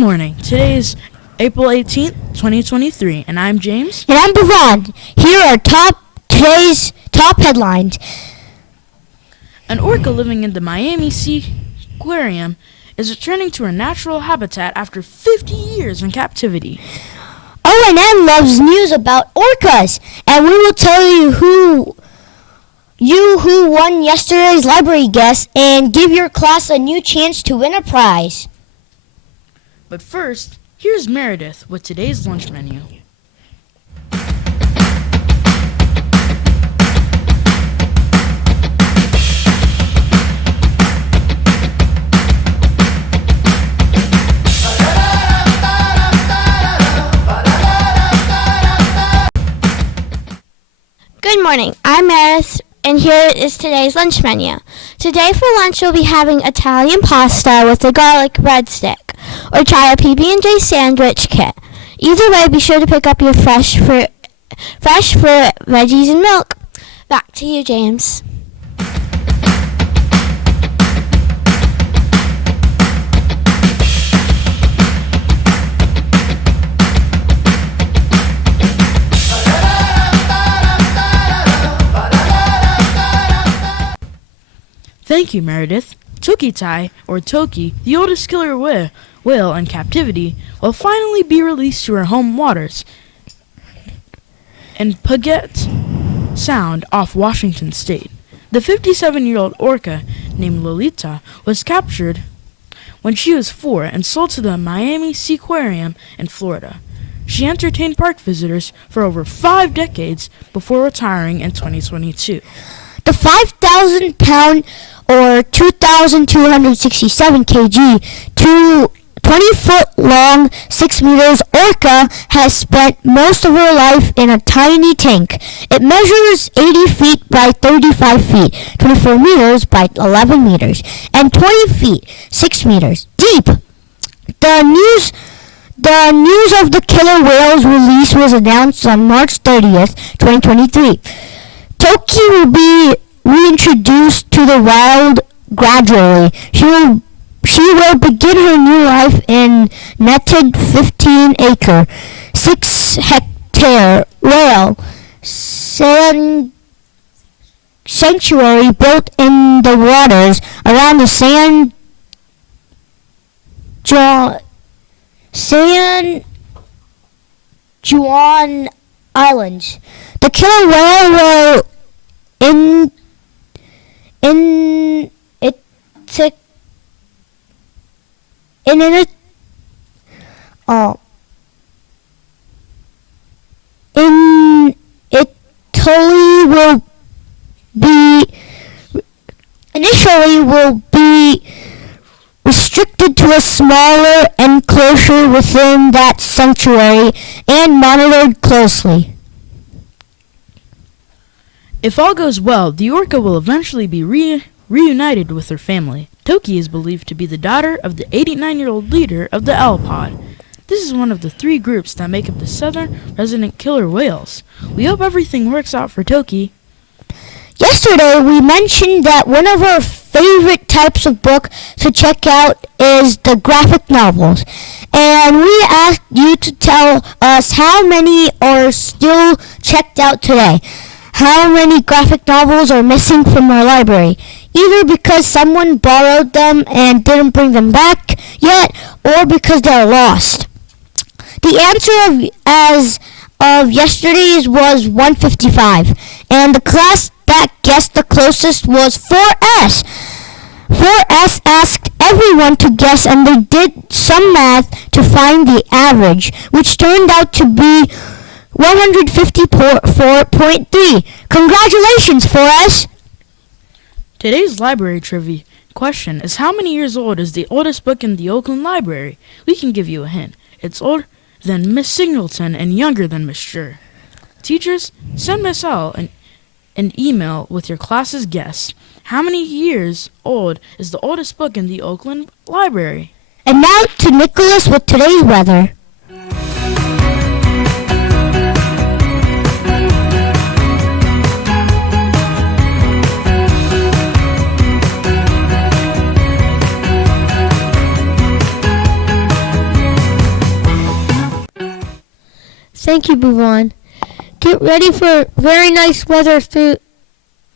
morning. Today is April 18th, 2023, and I'm James. And I'm Bhavon. Here are today's top headlines. An orca living in the Miami Sea Aquarium is returning to her natural habitat after 50 years in captivity. ONN loves news about orcas, and we will tell you who won yesterday's library guess and give your class a new chance to win a prize. But first, here's Meredith with today's lunch menu. Good morning, I'm Meredith, and here is today's lunch menu. Today for lunch we'll be having Italian pasta with a garlic breadstick, or try a PB&J sandwich kit. Either way, be sure to pick up your fresh fruit, veggies, and milk. Back to you, James. Thank you, Meredith. Toki-tai, or Toki, the oldest killer whale in captivity, will finally be released to her home waters in Puget Sound off Washington State. The 57-year-old orca named Lolita was captured when she was 4 and sold to the Miami Sea Aquarium in Florida. She entertained park visitors for over 5 decades before retiring in 2022. The 5,000-pound or 2,267 kg, 20-foot-long, 6 meters orca has spent most of her life in a tiny tank. It measures 80 feet by 35 feet, 24 meters by 11 meters, and 20 feet, 6 meters deep. The news of the killer whale's release was announced on March 30th, 2023. Toki will be reintroduced to the wild gradually. She will begin her new life in netted 15-acre, 6-hectare whale sanctuary built in the waters around the San Juan Islands. The killer whale will initially will be restricted to a smaller enclosure within that sanctuary and monitored closely. If all goes well, the orca will eventually be reunited with her family. Toki is believed to be the daughter of the 89-year-old leader of the Alpod. This is one of the 3 groups that make up the southern resident killer whales. We hope everything works out for Toki. Yesterday, we mentioned that one of our favorite types of book to check out is the graphic novels. And we asked you to tell us how many are still checked out today. How many graphic novels are missing from our library, either because someone borrowed them and didn't bring them back yet, or because they're lost. The answer as of yesterday's was 155, and the class that guessed the closest was 4S. 4S asked everyone to guess, and they did some math to find the average, which turned out to be 154.3. Congratulations, 4S! Today's library trivia question is, how many years old is the oldest book in the Oakland Library? We can give you a hint. It's older than Miss Singleton and younger than Miss Sure. Teachers, send Miss L an email with your class's guess. How many years old is the oldest book in the Oakland Library? And now to Nicholas with today's weather. Thank you, Bhuvan. Get ready for very nice weather through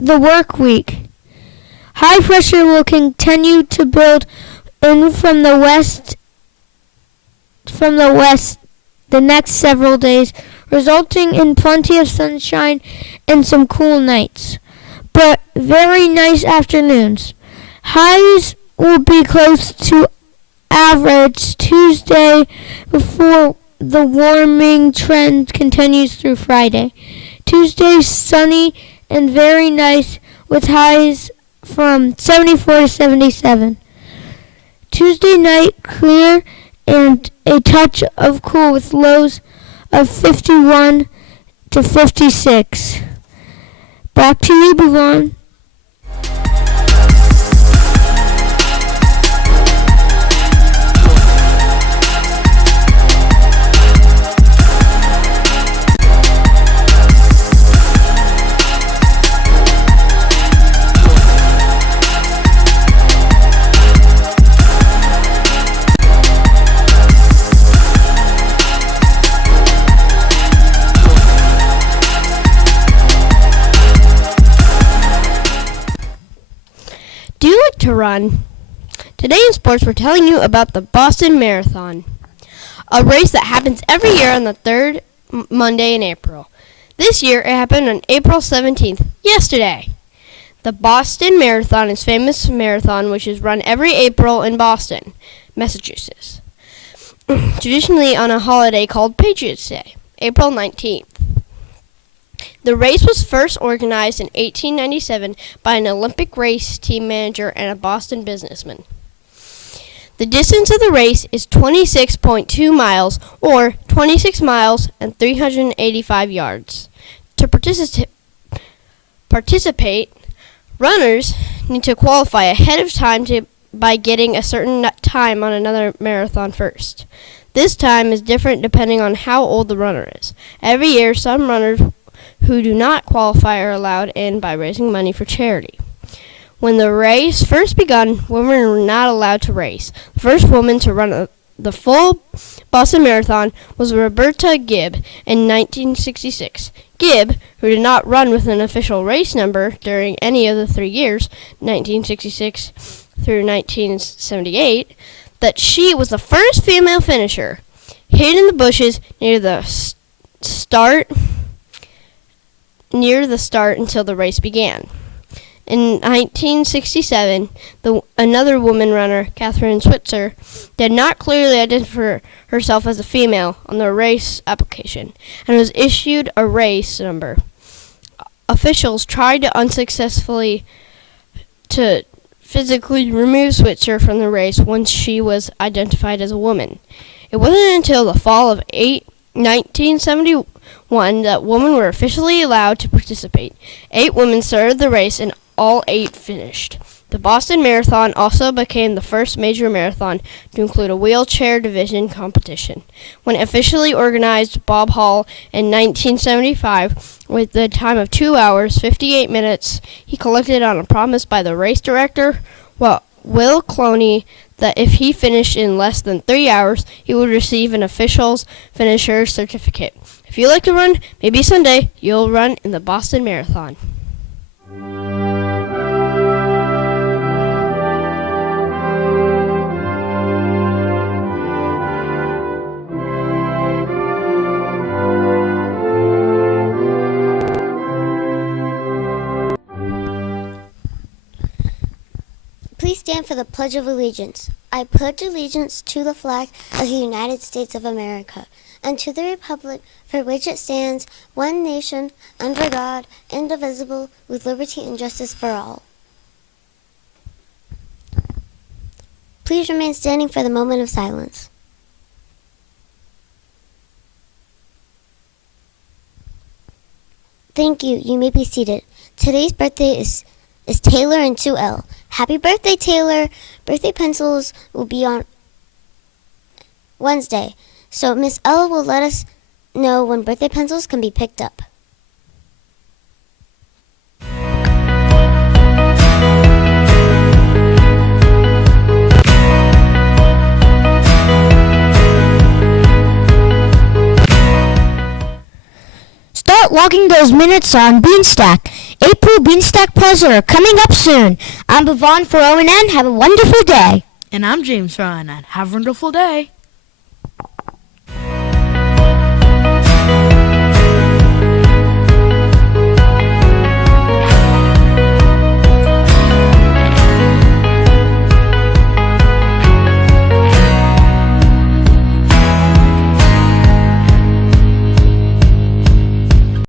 the work week. High pressure will continue to build in from the west the next several days, resulting in plenty of sunshine and some cool nights, but very nice afternoons. Highs will be close to average Tuesday before the warming trend continues through Friday. Tuesday sunny and very nice with highs from 74 to 77. Tuesday night clear and a touch of cool with lows of 51 to 56. Back to you, Bhuvan. Do you like to run? Today in sports, we're telling you about the Boston Marathon, a race that happens every year on the third Monday in April. This year, it happened on April 17th, yesterday. The Boston Marathon is a famous marathon which is run every April in Boston, Massachusetts, traditionally on a holiday called Patriots Day, April 19th. The race was first organized in 1897 by an Olympic race team manager and a Boston businessman. The distance of the race is 26.2 miles, or 26 miles and 385 yards. To participate, runners need to qualify ahead of time by getting a certain time on another marathon first. This time is different depending on how old the runner is. Every year, some runners who do not qualify are allowed in by raising money for charity. When the race first begun, women were not allowed to race. The first woman to run the full Boston Marathon was Roberta Gibb in 1966. Gibb, who did not run with an official race number during any of the 3 years, 1966 through 1978, that she was the first female finisher, hid in the bushes near the start until the race began. In 1967, another woman runner, Catherine Switzer, did not clearly identify herself as a female on the race application and was issued a race number. Officials tried unsuccessfully to physically remove Switzer from the race once she was identified as a woman. It wasn't until the fall of 1971 that women were officially allowed to participate. 8 women started the race and all 8 finished. The Boston Marathon also became the first major marathon to include a wheelchair division competition. When officially organized, Bob Hall in 1975, with the time of 2 hours, 58 minutes, he collected on a promise by the race director, Will Cloney, that if he finished in less than 3 hours, he would receive an official's finisher certificate. If you like to run, maybe someday you'll run in the Boston Marathon. Please stand for the Pledge of Allegiance. I pledge allegiance to the flag of the United States of America and to the republic for which it stands, one nation, under God, indivisible, with liberty and justice for all. Please remain standing for the moment of silence. Thank you. You may be seated. Today's birthday is Taylor and Sue L. Happy birthday, Taylor. Birthday pencils will be on Wednesday, so Miss L will let us know when birthday pencils can be picked up. start logging those minutes on Beanstack. April Beanstack Puzzler coming up soon. I'm Bavon for ONN. Have a wonderful day. And I'm James for ONN. Have a wonderful day.